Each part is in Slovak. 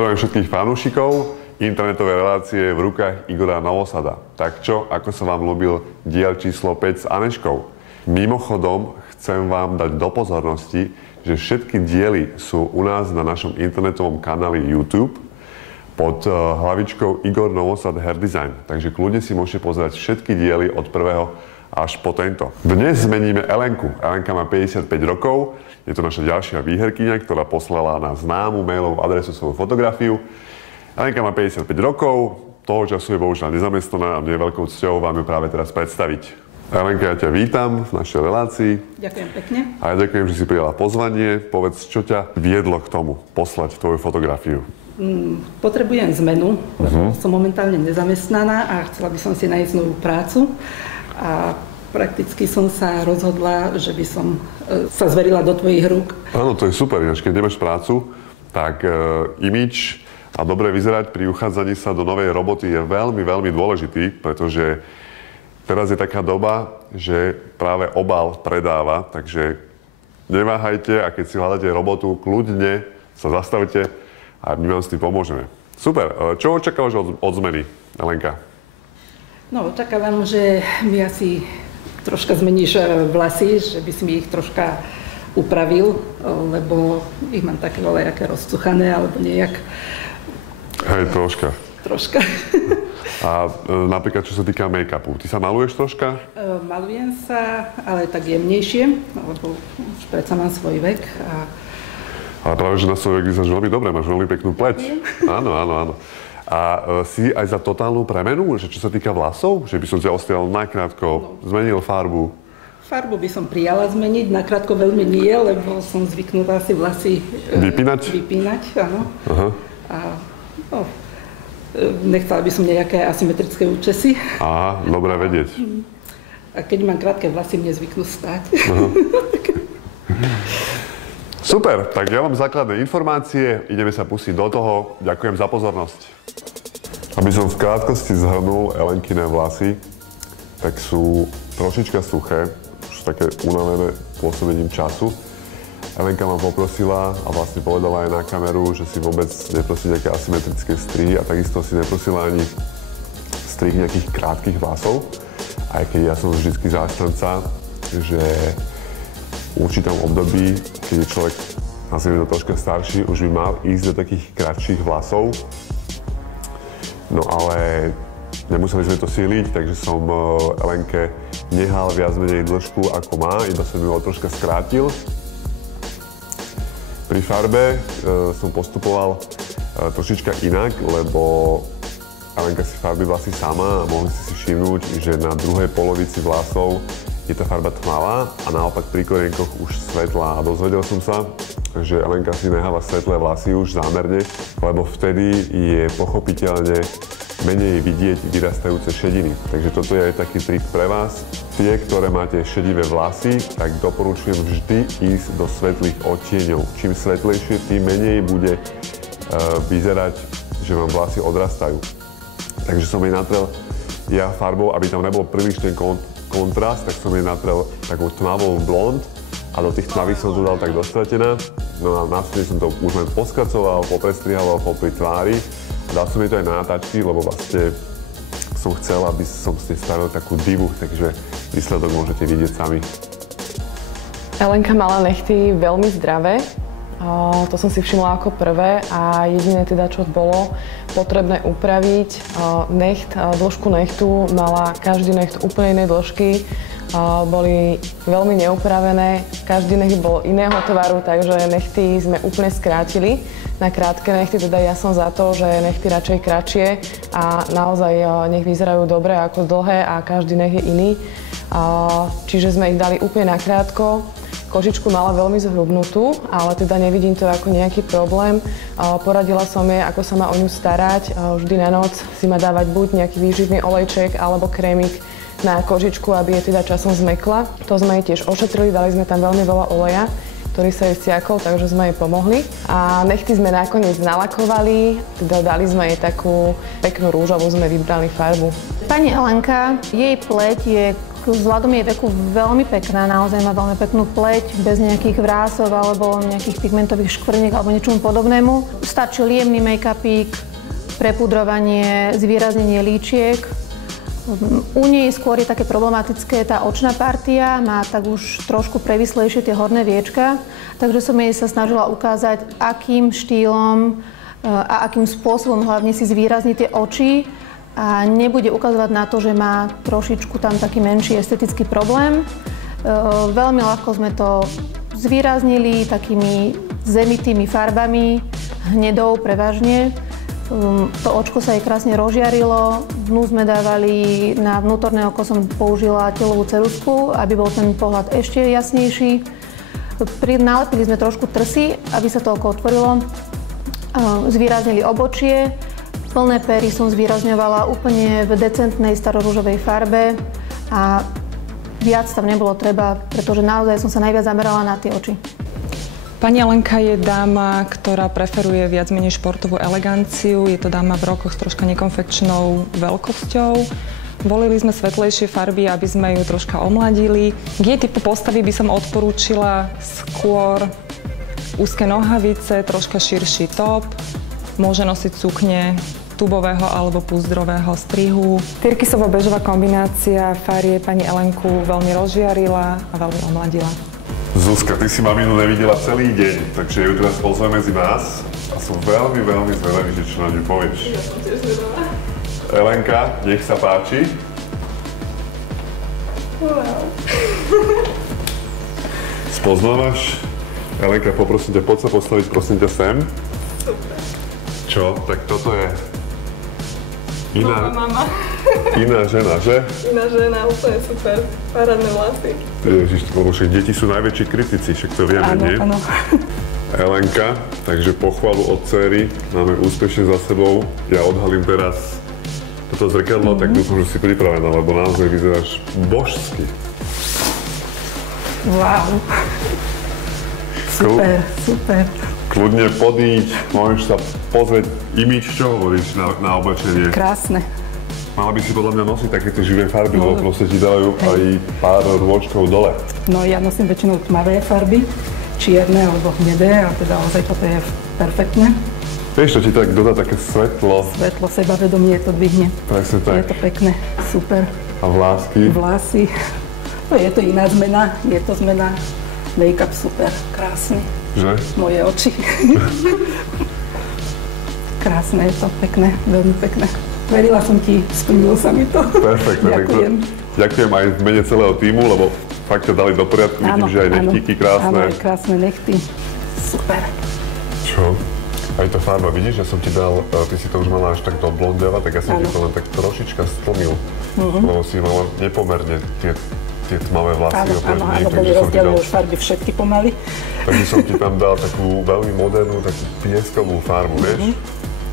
Pozdravím všetkých fanúšikov internetovej relácie v rukách Igora Novosada. Tak čo, ako sa vám ľúbil diel číslo 5 s Aneškou? Mimochodom, chcem vám dať do pozornosti, že všetky diely sú u nás na našom internetovom kanáli YouTube pod hlavičkou Igor Novosad Hair Design. Takže kľudne si môžete pozerať všetky diely od prvého až po tento. Dnes zmeníme Elenku. Elenka má 55 rokov. Je to naša ďalšia výherkyňa, ktorá poslala na známu mailovú adresu svoju fotografiu. Elenka má 55 rokov, toho času je bohužiaľ nezamestnaná a mne je veľkou cťou vám ju práve teraz predstaviť. Elenka, ja ťa vítam v našej relácii. Ďakujem pekne. A ja ďakujem, že si prijala pozvanie. Povedz, čo ťa viedlo k tomu poslať tvoju fotografiu? Potrebujem zmenu, lebo som momentálne nezamestnaná a chcela by som si nájsť novú prácu. A prakticky som sa rozhodla, že by som sa zverila do tvojich rúk. Áno, to je super. Keď nemáš prácu, tak imidž a dobre vyzerať pri uchádzaní sa do novej roboty je veľmi, veľmi dôležitý, pretože teraz je taká doba, že práve obal predáva, takže neváhajte a keď si hľadáte robotu, kľudne sa zastavte a my vám s tým pomôžeme. Super. Čo očakávaš od zmeny, Elenka? No, očakávam, že mi asi troška zmeníš vlasy, že by si mi ich troška upravil, lebo ich mám také voľajaké rozcuchané, alebo nejak. Hej, troška. Troška. A napríklad, čo sa týka make-upu, ty sa maluješ troška? Malujem sa, ale tak jemnejšie, lebo už predsa mám svoj vek. Ale práve, že na svoj vek vyzeráš veľmi dobre, máš veľmi peknú pleť. Áno, áno, áno. A si aj za totálnu premenu, že čo sa týka vlasov? Že by som ťa ostrial nakrátko, zmenil farbu? Farbu by som prijala zmeniť, nakrátko veľmi nie, lebo som zvyknutá si vlasy vypínať, áno. Aha. A no, nechcela by som nejaké asymetrické účesy. Aha, dobré vedieť. A keď mám krátke vlasy, mne zvyknú stať. Super, tak ja mám základné informácie, ideme sa pustiť do toho. Ďakujem za pozornosť. Aby som v krátkosti zhrnul Elenkine vlasy, tak sú trošička suché, už sú také unavené pôsobením času. Elenka ma poprosila a vlastne povedala aj na kameru, že si vôbec neprosí nejaké asymetrické strihy a takisto si neprosila ani strih nejakých krátkych vlasov. Aj keď ja som vždycky zástanca, že v určitom období, keď je človek, nazvime to troška starší, už by mal ísť do takých kratších vlasov. No ale nemuseli sme to síliť, takže som Elenke nehal viac menej dĺžku ako má, iba som ju troška skrátil. Pri farbe som postupoval trošička inak, lebo Elenka si farbí vlasy sama a mohli ste si všimnúť, že na druhej polovici vlasov je tá farba tmavá a naopak pri korienkoch už svetlá. A dozvedel som sa, že Elenka si neháva svetlé vlasy už zámerne, lebo vtedy je pochopiteľne menej vidieť vyrastajúce šediny. Takže toto je aj taký trik pre vás. Tie, ktoré máte šedivé vlasy, tak doporučujem vždy ísť do svetlých odtieňov. Čím svetlejšie, tým menej bude vyzerať, že vám vlasy odrastajú. Takže som jej natrel ja farbou, aby tam nebol príliš ten kontrast, tak som jej natrel takou tmavou blond a do tých tmavých som to dal tak dostratená. No a následne som to už len poskracoval, poprestrihával popri tvári. Dal som jej to aj na natáčky, lebo vlastne som chcel, aby som si spravil takú divu, takže výsledok môžete vidieť sami. Elenka mala nechty veľmi zdravé, to som si všimla ako prvé a jediné teda, čo bolo potrebné upraviť, dĺžku nechtu mala každý necht úplne inej dĺžky, boli veľmi neupravené, každý necht bol iného tvaru, takže nechty sme úplne skrátili. Na krátke nechty, teda ja som za to, že nechty radšej kratšie a naozaj nech vyzerajú dobre ako dlhé a každý nech je iný. Čiže sme ich dali úplne na krátko. Kožičku mala veľmi zhrubnutú, ale teda nevidím to ako nejaký problém. Poradila som jej, ako sa má o ňu starať. Vždy na noc si má dávať buď nejaký výživný olejček alebo krémik na kožičku, aby je teda časom zmekla. To sme jej tiež ošetrili, dali sme tam veľmi veľa oleja, ktorý sa jej stiakol, takže sme jej pomohli. A nechty sme nakoniec nalakovali, teda dali sme jej takú peknú rúžovú, sme vybrali farbu. Pani Elenka, jej pleť je vzhľadom jej veku veľmi pekná, naozaj má veľmi peknú pleť, bez nejakých vrásov alebo nejakých pigmentových škvrniek alebo niečomu podobnému. Stačí jemný make-upík, prepudrovanie, zvýraznenie líčiek. U nej skôr je také problematické tá očná partia, má tak už trošku previslejšie tie horné viečka, takže som jej sa snažila ukázať, akým štýlom a akým spôsobom hlavne si zvýrazniť tie oči a nebude ukazovať na to, že má trošičku tam taký menší estetický problém. Veľmi ľahko sme to zvýraznili takými zemitými farbami, hnedou prevažne. To očko sa jej krásne rozžiarilo, dnu sme dávali, na vnútorné oko som použila telovú ceruzku, aby bol ten pohľad ešte jasnejší. Nalepili sme trošku trsy, aby sa to oko otvorilo. Zvýraznili obočie. Plné pery som zvýrazňovala úplne v decentnej starorúžovej farbe a viac tam nebolo treba, pretože naozaj som sa najviac zamerala na tie oči. Pani Alenka je dáma, ktorá preferuje viac menej športovú eleganciu. Je to dáma v rokoch s troška nekonfekčnou veľkosťou. Volili sme svetlejšie farby, aby sme ju troška omladili. K jej typu postavy by som odporúčila skôr úzke nohavice, troška širší top. Môže nosiť sukne tubového alebo púzdrového strihu. Tyrkysovo-bežová kombinácia farie pani Elenku veľmi rozžiarila a veľmi omladila. Zuzka, ty si maminu nevidela celý deň, takže ju teraz pozveme medzi nás a som veľmi, veľmi zvedavý, že čo na ňu povieš. Ja som tiež zvedavá. Elenka, nech sa páči. Wow. Spoznávaš? Elenka, poprosím ťa, poď sa postaviť, prosím ťa, sem. Super. Čo? Tak toto je iná žena, že? Iná žena, úplne super. Parádne vlasy. Ježiš, deti sú najväčší kritici, však to vieme, nie? Áno. Elenka, takže pochvalu od dcery máme úspešne za sebou. Ja odhalím teraz toto zrkadlo, tak dúfam, že si pripravená, lebo naozaj vyzeráš božsky. Wow. Super. Kľudne podíď, môžeš sa pozrieť imidž, čo hovoríš na oblečenie. Krásne. Mala by si podľa mňa nosiť takéto živé farby, lebo proste ti dajú aj pár rôčkov dole. No ja nosím väčšinou tmavé farby, čierne alebo hnedé a teda ozaj toto je perfektné. Vieš, to ti tak dodá také svetlo. Svetlo, sebavedomie to dvihne. Presne tak. Je to pekné, super. A vlásky? Vlasy. No je to iná zmena, je to zmena. Make-up super, krásny. Že? Moje oči. Krásne je to, pekné, veľmi pekné. Verila som ti, splnilo sa mi to. Perfektne. Ďakujem. Ďakujem aj v mene celého tímu, lebo fakt ťa dali do poriadku. Vidím, že aj nechtíky krásne. Áno, aj krásne nechty. Super. Čo? Aj to farba, vidíš, ja som ti dal, ty si to už mala až tak do blondiava, tak ja som ti to len tak trošička stlmil, lebo si mala nepomerne tie tmavé vlasy. Áno, boli rozdielne už farby všetky pomaly. Takže som ti tam dal takú veľmi modernú, takú pieskovú farbu, vieš?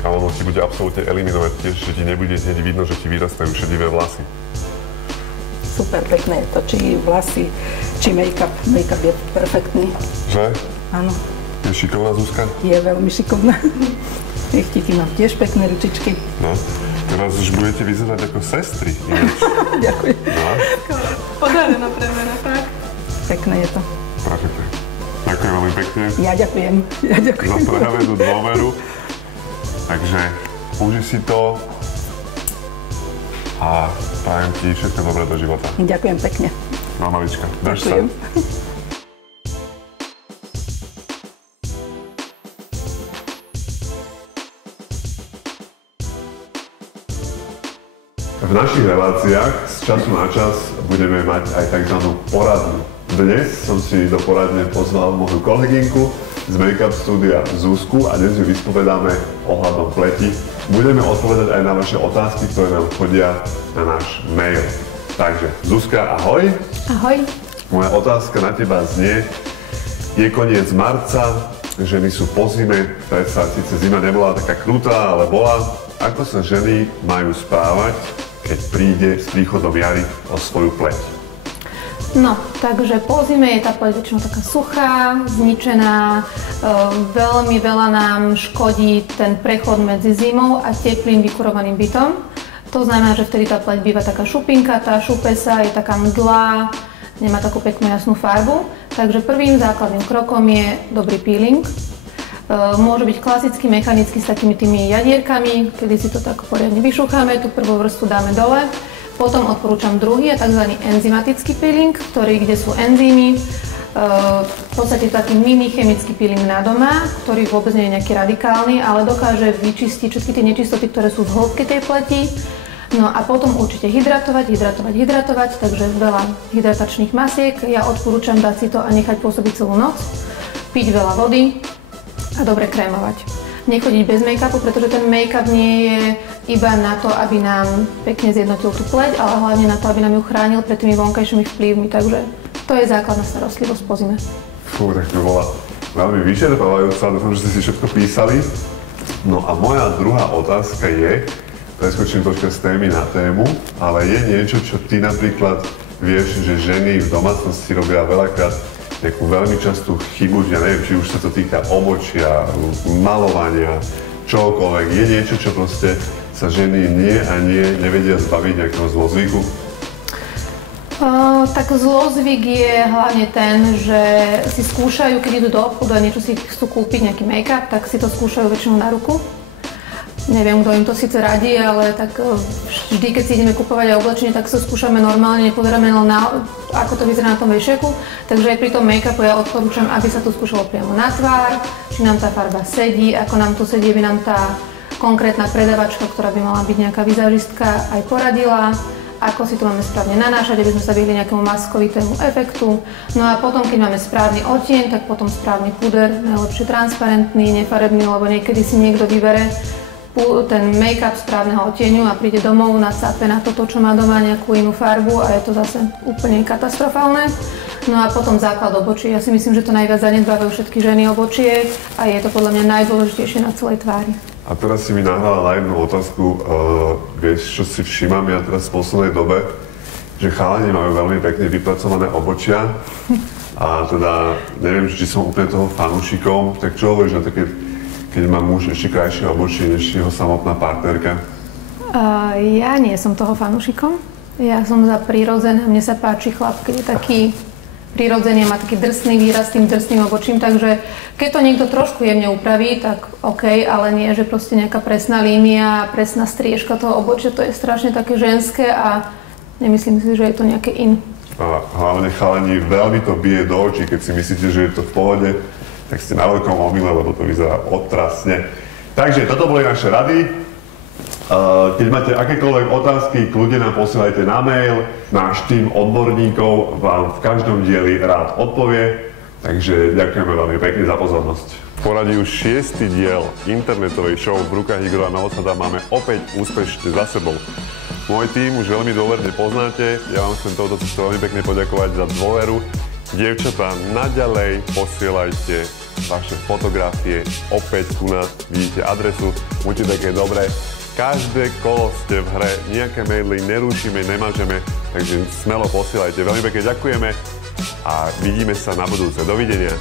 A ono ti bude absolútne eliminovať tiež, že ti nebude hneď vidno, že ti vyrastajú šedivé vlasy. Super, pekné je to, či vlasy, či make-up. Make-up je perfektný. Že? Áno. Je šikovná Zuzka? Je veľmi šikovná. Nechtíky mám tiež pekné ručičky. No, teraz už budete vyzerať ako sestry. Ďakujem. No. Podarená premena, tak? Pekné je to. Perfektne. Ďakujem veľmi pekne. Ja ďakujem. Za prejavenú dôveru. Takže uži si to a prajem ti všetko dobré do života. Ďakujem pekne. No, malička, drž sa. V našich reláciách z času na čas budeme mať aj tzv. Poradňu. Dnes som si do poradne pozval moju kolegynku z make-up studia Zuzku a dnes ju vyspovedáme ohľadom pleti. Budeme odpovedať aj na vaše otázky, ktoré nám chodia na náš mail. Takže Zuzka, ahoj. Ahoj. Moja otázka na teba znie, je koniec marca, ženy sú po zime, predsa síce zima nebola taká krutá, ale bola. Ako sa ženy majú spávať, keď príde s príchodom jary o svoju pleť? No, takže po zime je tá pleť väčšinou taká suchá, zničená, veľmi veľa nám škodí ten prechod medzi zimou a teplým vykurovaným bytom. To znamená, že vtedy tá pleť býva taká šupinkatá, šupe sa, je taká mdlá, nemá takú peknú jasnú farbu. Takže prvým základným krokom je dobrý peeling. Môže byť klasický, mechanický s takými tými jadierkami, kedy si to tak poriadne vyšúchame, tú prvú vrstvu dáme dole. Potom odporúčam druhý, je tzv. Enzymatický peeling, kde sú enzymy. V podstate taký mini chemický peeling na doma, ktorý vôbec nie je nejaký radikálny, ale dokáže vyčistiť všetky tie nečistoty, ktoré sú v hĺbke tej pleti. No a potom určite hydratovať, takže veľa hydratačných masiek. Ja odporúčam dať si to a nechať pôsobiť celú noc, piť veľa vody a dobre krémovať. Nechodiť bez make-upu, pretože ten make-up nie je iba na to, aby nám pekne zjednotil tú pleť, ale hlavne na to, aby nám ju chránil pred tými vonkajšími vplyvmi, takže to je základná starostlivosť po zime. Fú, tak to bola veľmi vyčerpávajúca, dúfam, že ste si všetko písali. No a moja druhá otázka je, preskočím troška z témy na tému, ale je niečo, čo ty napríklad vieš, že ženy v domácnosti robia veľakrát nejakú veľmi častú chybu, ja neviem, či už sa to týka obočia, malovania, čokoľvek. Je niečo, čo proste sa ženy nie a nie nevedia zbaviť nejakého zlozvyku? Tak zlozvyk je hlavne ten, že si skúšajú, keď idú do obchodu a niečo si chcú kúpiť, nejaký make-up, tak si to skúšajú väčšinou na ruku. Neviem, kto im to síce radí, ale tak vždy, keď si ideme kupovať oblečenie, tak sa skúšame normálne, nepozeráme na ako to vyzerá na tom vešiaku. Takže aj pri tom make-upu ja odporúčam, aby sa to skúšalo priamo na tvár, či nám tá farba sedí, ako nám to sedí, aby nám tá konkrétna predavačka, ktorá by mala byť nejaká vizážistka, aj poradila, ako si to máme správne nanášať, aby sme sa vyhli nejakému maskovitému efektu. No a potom, keď máme správny odtieň, tak potom správny puder, najlepšie transparentný, nefarebný, lebo niekedy si niekto vybere ten make-up správneho odtieňu a príde domov, nacápe na to, čo má doma nejakú inú farbu a je to zase úplne katastrofálne. No a potom základ obočí. Ja si myslím, že to najviac zanedbávajú všetky ženy obočie a je to podľa mňa najdôležitejšie na celej tvári. A teraz si mi nahrala na jednu otázku, vieš, čo si všímam ja teraz v poslednej dobe, že chalani majú veľmi pekne vypracované obočia a teda neviem, či som úplne toho fanúšikom, tak čo hovoríš na také, keď má muž ešte krajšie obočie než jeho samotná partnerka? Ja nie som toho fanúšikom. Ja som za prirodzené, mne sa páči chlap, keď je taký prirodzený, má taký drsný výraz s tým drsným obočím, takže keď to niekto trošku jemne upraví, tak OK, ale nie, že proste nejaká presná línia, presná striežka toho obočia, to je strašne také ženské a nemyslím si, že je to nejaké in. A hlavne chalani, veľmi to bije do očí, keď si myslíte, že je to v pohode, tak ste na veľkom omyle, lebo to vyzerá otrasne. Takže toto boli naše rady. Keď máte akékoľvek otázky, kľudne nám posielajte na mail. Náš tím odborníkov vám v každom dieli rád odpovie. Takže ďakujeme veľmi pekne za pozornosť. V poradí už 6. diel internetovej show V rukách Igora Novosada máme opäť úspešne za sebou. Môj tím už veľmi dôverne poznáte. Ja vám chcem touto cestou veľmi pekne poďakovať za dôveru. Dievčatá, naďalej posielajte vaše fotografie. Opäť tu nás vidíte adresu. Buďte také dobré. Každé kolo ste v hre, nejaké maily nerušíme, nemažeme, takže smelo posielajte. Veľmi pekne ďakujeme a vidíme sa na budúce. Dovidenia.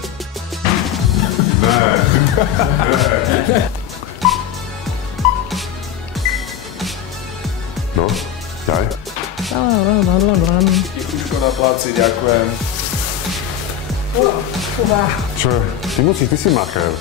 No, daj. Tichučko na pláci, ďakujem. Čo? Ty musíš, ty si macher.